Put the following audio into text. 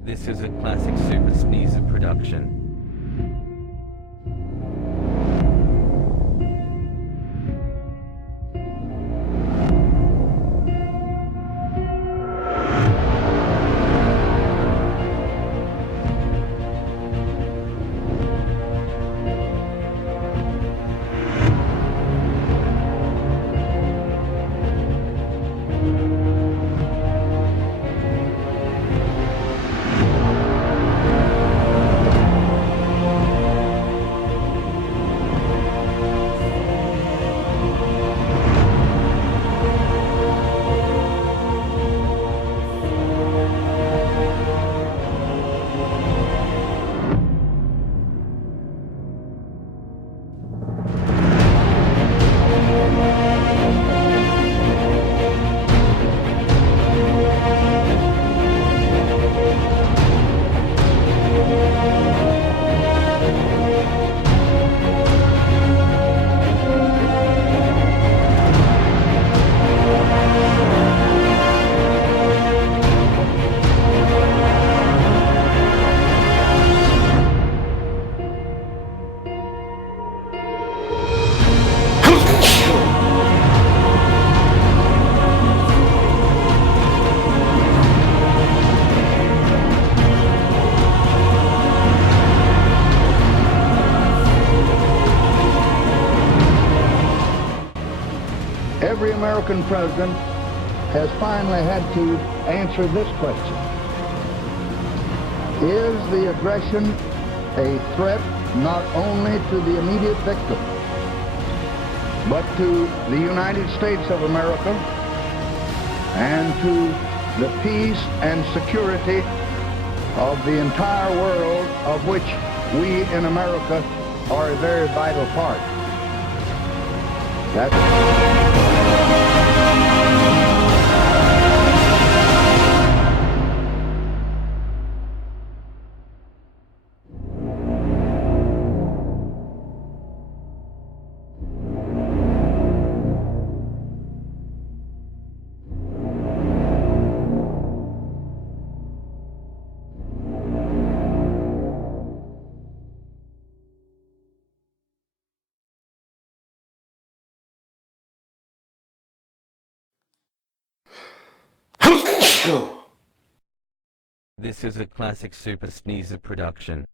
This is a classic Super Sneezer production. Every American president has finally had to answer this question. Is the aggression a threat not only to the immediate victim, but to the United States of America and to the peace and security of the entire world, of which we in America are a very vital part? This is a classic Super Sneezer production.